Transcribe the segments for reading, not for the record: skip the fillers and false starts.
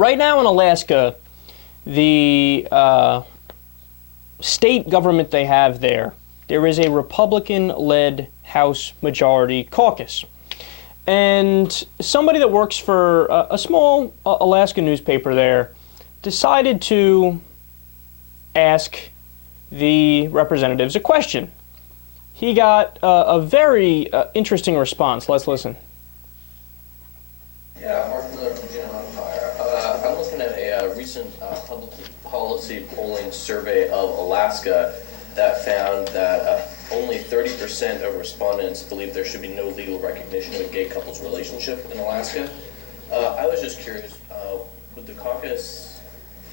Right now in Alaska, the state government they have there is a Republican-led House Majority Caucus. And somebody that works for a small Alaska newspaper there decided to ask the representatives a question. He got a very interesting response. Let's listen. Yeah, Mark Miller from Jim Empire. I'm looking at a recent public policy polling survey of Alaska that found that only 30% of respondents believe there should be no legal recognition of a gay couple's relationship in Alaska. I was just curious, would the caucus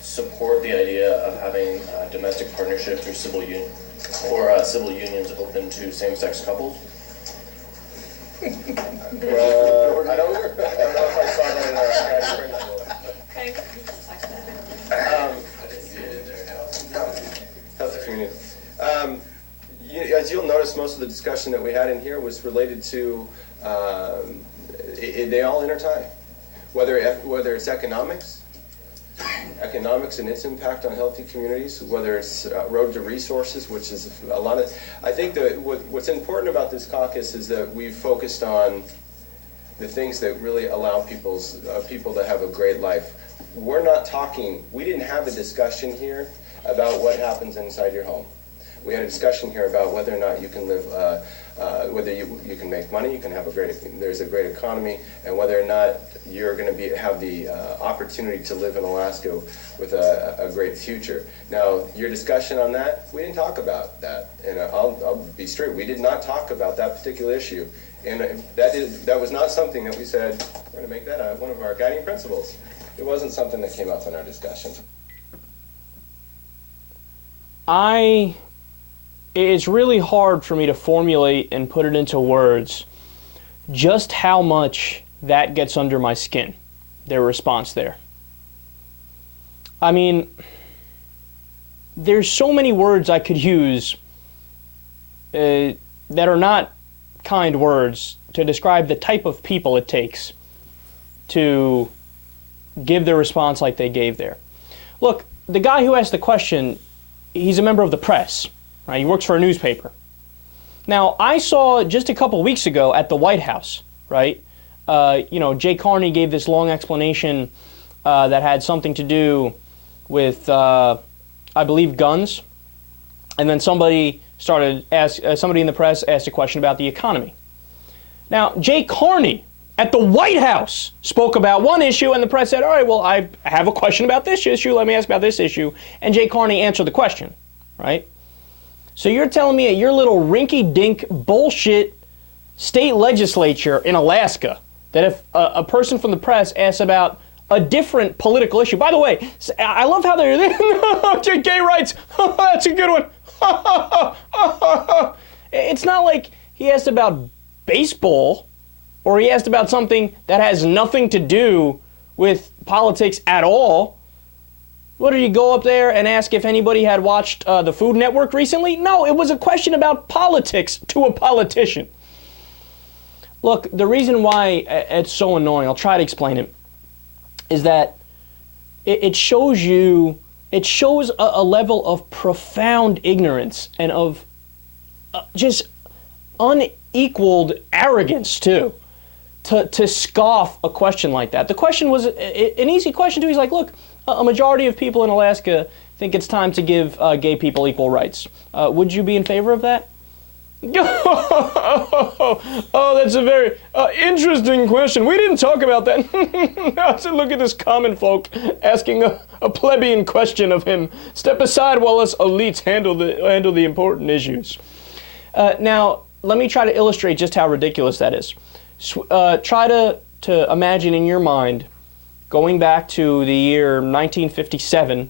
support the idea of having domestic partnerships or civil unions open to same-sex couples? Well, I don't know if I saw that in our principle. Okay. How's the community? As you'll notice, most of the discussion that we had in here was related to, they all intertwine. Whether it's economics and its impact on healthy communities, whether it's road to resources, which is a lot of, I think that what's important about this caucus is that we've focused on the things that really allow people to have a great life. We're not talking, we didn't have a discussion here about what happens inside your home. We had a discussion here about whether or not you can live, whether you can make money, you can have there's a great economy, and whether or not you're going to have the opportunity to live in Alaska with a great future. Now, your discussion on that, we didn't talk about that, and I'll be straight. We did not talk about that particular issue, and that was not something that we said we're going to make that one of our guiding principles. It wasn't something that came up in our discussions. It's really hard for me to formulate and put it into words just how much that gets under my skin, their response there. I mean, there's so many words I could use that are not kind words to describe the type of people it takes to give the response like they gave there. Look, the guy who asked the question, he's a member of the press. Right, he works for a newspaper. Now, I saw just a couple weeks ago at the White House, right? Jay Carney gave this long explanation that had something to do with, I believe, guns. And then somebody in the press asked a question about the economy. Now, Jay Carney at the White House spoke about one issue, and the press said, all right, well, I have a question about this issue. Let me ask about this issue. And Jay Carney answered the question, right? So you're telling me at your little rinky-dink bullshit state legislature in Alaska that if a person from the press asks about a different political issue, by the way, I love how they're gay rights, that's a good one. It's not like he asked about baseball or he asked about something that has nothing to do with politics at all. What, did you go up there and ask if anybody had watched the Food Network recently? No, it was a question about politics to a politician. Look, the reason why it's so annoying, I'll try to explain it, is that it shows a level of profound ignorance and of just unequaled arrogance, too, to scoff a question like that. The question was an easy question, too. He's like, look, a majority of people in Alaska think it's time to give gay people equal rights. Would you be in favor of that? Oh, that's a very interesting question. We didn't talk about that. I said, look at this common folk asking a plebeian question of him. Step aside while us elites handle the important issues. Now, let me try to illustrate just how ridiculous that is. Try to imagine in your mind going back to the year 1957,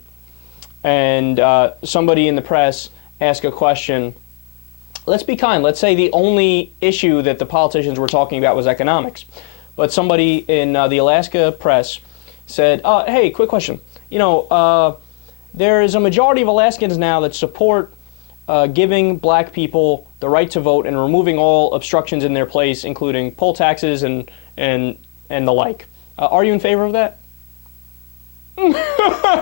and somebody in the press asked a question. Let's be kind. Let's say the only issue that the politicians were talking about was economics. But somebody in the Alaska press said, hey, quick question. There is a majority of Alaskans now that support giving black people the right to vote and removing all obstructions in their place, including poll taxes and the like. Are you in favor of that?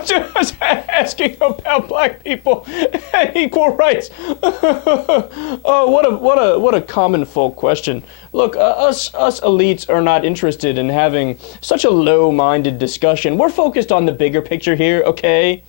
just asking about black people and equal rights. Oh, what a common folk question. Look, us elites are not interested in having such a low-minded discussion. We're focused on the bigger picture here, okay?